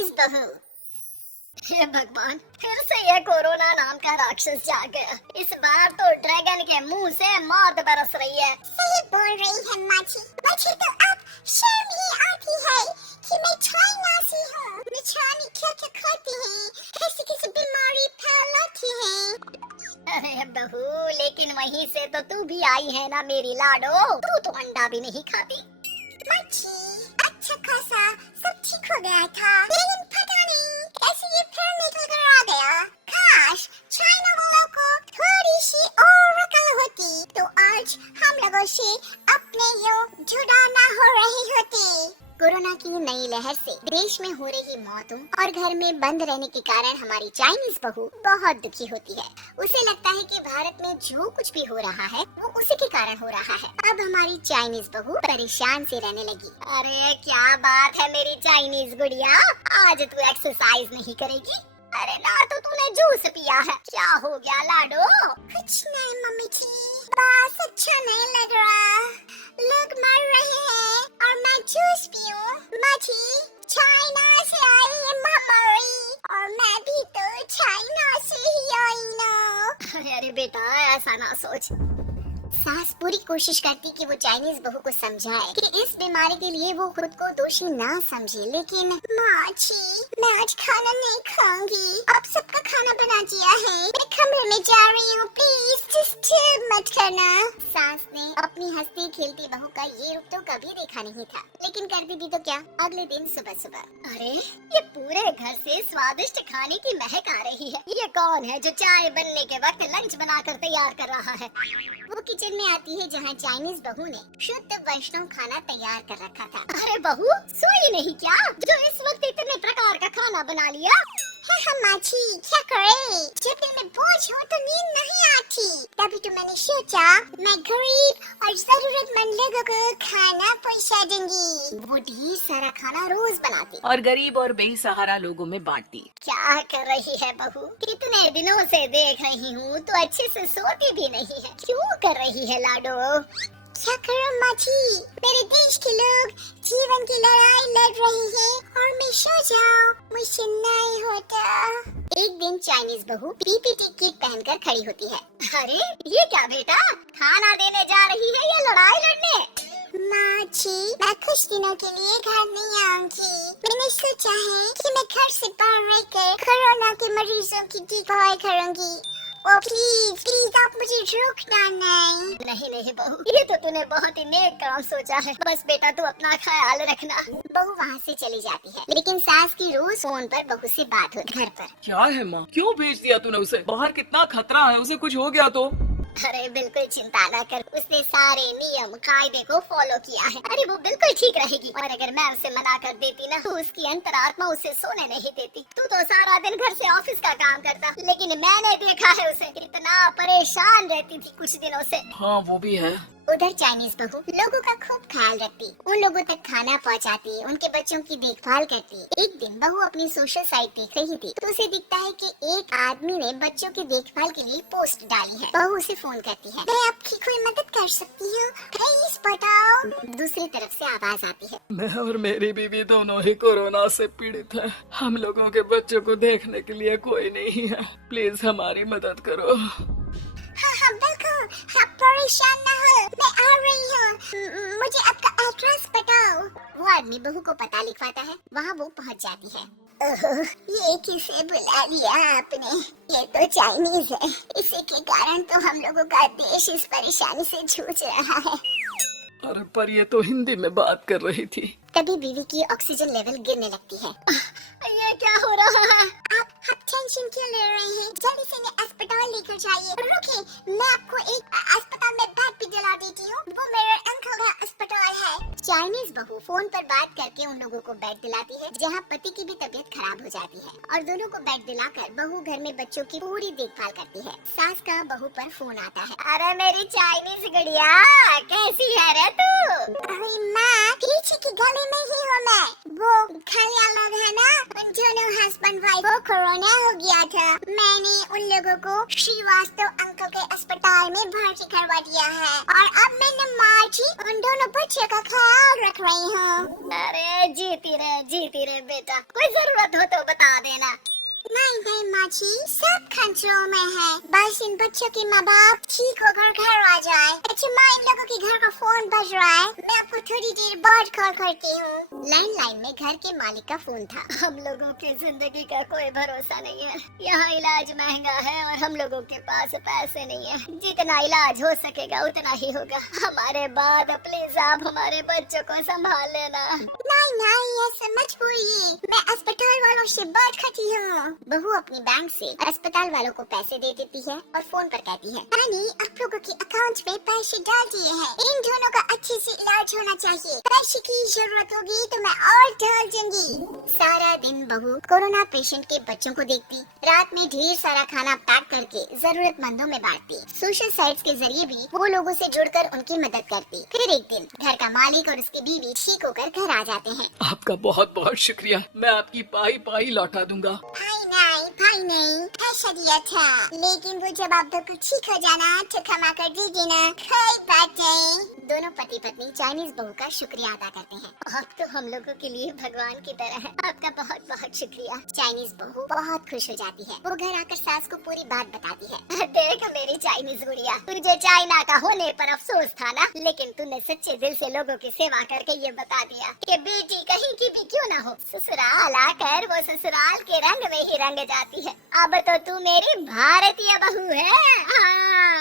Chinese बहू। हे भगवान, फिर से यह कोरोना नाम का राक्षस जा गया। इस बार तो ड्रैगन के मुंह से मौत बरस रही है। सही बोल रही है माची। मुझे तो अब शर्म ही आती है कि मैं चाइना से हूँ। न जाने क्या क्या खाती है, कैसी कैसी बीमारी फैलाती है। अरे बहू, लेकिन वहीं से तो तू भी आई है ना मेरी लाडो। तू तो अंडा भी नहीं खाती। माची, अच्छा खासा सब ठीक हो गया था, लेकिन पता नहीं कैसे ये फिर निकल कर आ गया। काश चाइना वालों को थोड़ी सी और अकल होती तो आज हम लोगों से अपने यूं जुदा ना हो रही होती। कोरोना की नई लहर से देश में हो रही मौतों और घर में बंद रहने के कारण हमारी चाइनीज बहू बहुत दुखी होती है। उसे लगता है कि भारत में जो कुछ भी हो रहा है वो उसी के कारण हो रहा है। अब हमारी चाइनीज बहू परेशान से रहने लगी। अरे क्या बात है मेरी चाइनीज गुड़िया, आज तू एक्सरसाइज नहीं करेगी? अरे ना तो तूने जूस पिया है, क्या हो गया लाडो? कुछ नहीं मम्मी जी, बस अच्छा नहीं लग रहा। लोग मर रहे हैं और मैं जूस पीऊं? माची, चाइना से आई है महामारी और मैं भी तो चाइना से ही आई ना। अरे बेटा, ऐसा ना सोच। सास पूरी कोशिश करती कि वो चाइनीज बहू को समझाए कि इस बीमारी के लिए वो खुद को दोषी ना समझे, लेकिन माची, मैं आज खाना नहीं खाऊंगी। अब सबका खाना बना दिया है, मैं कमरे में जा रही हूँ, प्लीज डिस्टर्ब मत करना। सास ने अपनी हंसती खेलती बहू का ये रूप तो कभी देखा नहीं था, लेकिन करती भी तो क्या, अगले दिन सुबह सुबह अरे ये पूरे घर से स्वादिष्ट खाने की महक आ रही है। ये कौन है जो चाय बनने के वक्त लंच बनाकर तैयार कर रहा है? वो किचन में आती है जहाँ चाइनीज बहू ने शुद्ध वैष्णव खाना तैयार कर रखा था। अरे बहू, सोई नहीं क्या जो इस वक्त इतने प्रकार का खाना बना लिया? माची, क्या करे, जब दिल में बोझ हो तो नींद नहीं आती। तभी तो मैंने सोचा मैं गरीब और जरूरतमंद लोगों को खाना पहुँचा दूंगी। वो ढेर सारा खाना रोज बनाती और गरीब और बेसहारा लोगों में बांटती। क्या कर रही है बहू? कितने दिनों से देख रही हूँ तो अच्छे से सोती भी नहीं है, क्यों कर रही है लाडो? क्या करूं माची, मेरे देश के लोग जीवन की लड़ाई लड़ रहे हैं और मैं सो जाऊं, मुझसे नहीं होता। एक दिन चाइनीज बहू पीपीटी किट पहनकर खड़ी होती है। अरे ये क्या बेटा, खाना देने जा रही है या लड़ाई लड़ने? माची, मैं कुछ दिनों के लिए घर नहीं आऊंगी। मैंने सोचा है कि मैं घर से बाहर रहकर कोरोना के मरीजों की देखभाल करूंगी। ओ प्लीज प्लीज आप मुझे रोकना नहीं। नहीं नहीं बहू, ये तो तूने बहुत ही नेक काम सोचा है। बस बेटा तू अपना ख्याल रखना। बहू वहाँ से चली जाती है, लेकिन सास की रोज फोन पर बहू से बात होती घर पर। क्या है माँ, क्यों भेज दिया तूने उसे? बाहर कितना खतरा है, उसे कुछ हो गया तो? अरे बिल्कुल चिंता न कर, उसने सारे नियम कायदे को फॉलो किया है। अरे वो बिल्कुल ठीक रहेगी। और अगर मैं उसे मना कर देती ना तो उसकी अंतरात्मा उसे सोने नहीं देती। तू तो सारा दिन घर से ऑफिस का काम करता, लेकिन मैंने देखा है उसे कितना परेशान रहती थी कुछ दिनों से। हाँ वो भी है। उधर चाइनीज बहू लोगों का खूब ख्याल रखती, उन लोगों तक खाना पहुंचाती, उनके बच्चों की देखभाल करती। एक दिन बहू अपनी सोशल साइट देख रही थी तो उसे दिखता है कि एक आदमी ने बच्चों की देखभाल के लिए पोस्ट डाली है। बहू उसे फोन करती है। मैं आपकी कोई मदद कर सकती हूँ, प्लीज बताओ। दूसरी तरफ से आवाज आती है, मैं और मेरी बीवी दोनों ही कोरोना से पीड़ित हैं। हम लोगों के बच्चों को देखने के लिए कोई नहीं है, प्लीज हमारी मदद करो। हाँ बिल्कुल, आप परेशान न हो, मैं आ रही हूँ। मुझे आपका एड्रेस बताओ। वो आदमी बहू को पता लिखवाता है, वहाँ वो पहुँच जाती है। ओह, ये किसे बुला लिया आपने? ये तो चाइनीज है, इसी के कारण तो हम लोगों का देश इस परेशानी से जूझ रहा है। अरे पर ये तो हिंदी में बात कर रही थी। तभी बीवी की ऑक्सीजन लेवल गिरने लगती है। ये क्या हो रहा है? आप टेंशन क्यों ले रहे हैं? जल्दी से इन्हें अस्पताल लेकर जाइए। रुकिए, मैं आपको एक अस्पताल में बेड भी दिला देती हूँ। वो मेरे अंकल का अस्पताल है। चाइनीज बहू फोन पर बात करके उन लोगों को बेड दिलाती है, जहाँ पति की भी तबीयत खराब हो जाती है, और दोनों को बेड दिलाकर बहू घर में बच्चों की पूरी देखभाल करती है। सास का बहू पर फोन आता है। अरे मेरी चाइनीज गुड़िया, कैसी है रे तू? अरे माँ, पीछे की गली में ही हूँ मैं। वो खलिया लोग है ना, उन दोनों हस्बैंड वाइफ को कोरोना हो गया था। मैंने उन लोगों को श्रीवास्तव अंकल के अस्पताल में भर्ती करवा दिया है और अब मैं नमाजी उन दोनों बच्चों का ख्याल रख रही हूँ। अरे जीती रहे बेटा, कोई जरूरत हो तो बता देना। नहीं माँ जी, सब कंट्रोल में है। बस इन बच्चों के माँ बाप ठीक होकर घर आ जाए। अच्छा माँ, इन लोगों के घर का फोन बज रहा है, मैं आपको थोड़ी देर बाद कॉल करती हूँ। लैंडलाइन में घर के मालिक का फोन था। हम लोगों की जिंदगी का कोई भरोसा नहीं है, यहाँ इलाज महंगा है और हम लोगों के पास पैसे नहीं है। जितना इलाज हो सकेगा उतना ही होगा। हमारे बाद प्लीज आप हमारे बच्चों को संभाल लेना। नहीं, ऐसा मत बोलिए, मैं अस्पताल वालों से बात करती हूँ। बहू अपनी बैंक से अस्पताल वालों को पैसे दे देती है और फोन पर कहती है, रानी आप लोगों के अकाउंट में पैसे डाल दिए हैं, इन दोनों का अच्छे से इलाज होना चाहिए। पैसे की जरूरत होगी तो मैं और डाल दूंगी। सारा दिन बहू कोरोना पेशेंट के बच्चों को देखती, रात में ढेर सारा खाना पैक करके जरूरतमंदों में बांटती। सोशल साइट्स के जरिए भी वो लोगों से जुड़कर उनकी मदद करती। फिर एक दिन घर का मालिक और उसकी बीवी ठीक होकर घर आ जाते हैं। आपका बहुत बहुत शुक्रिया, मैं आपकी पाई लौटा दूंगा। भाई नहीं, पैसा दिया था, लेकिन वो जब आप लोग ठीक हो जाना तो क्षमा कर दे देना, कोई बात नहीं। दोनों पति पत्नी चाइनीज बहू का शुक्रिया अदा करते हैं। आप तो हम लोगों के लिए भगवान की तरह है, आपका बहुत बहुत शुक्रिया। चाइनीज बहू बहुत खुश हो जाती है। वो घर आकर सास को पूरी बात बताती है। देख मेरी चाइनीज गुड़िया, तुझे चाइना का होने पर अफसोस था ना, लेकिन तूने सच्चे दिल से लोगों की सेवा करके ये बता दिया कि बेटी कहीं की भी क्यों ना हो, ससुराल आकर वो ससुराल के रंग में ही रंग जाती है। अब तो तू मेरी भारतीय बहू है। हाँ।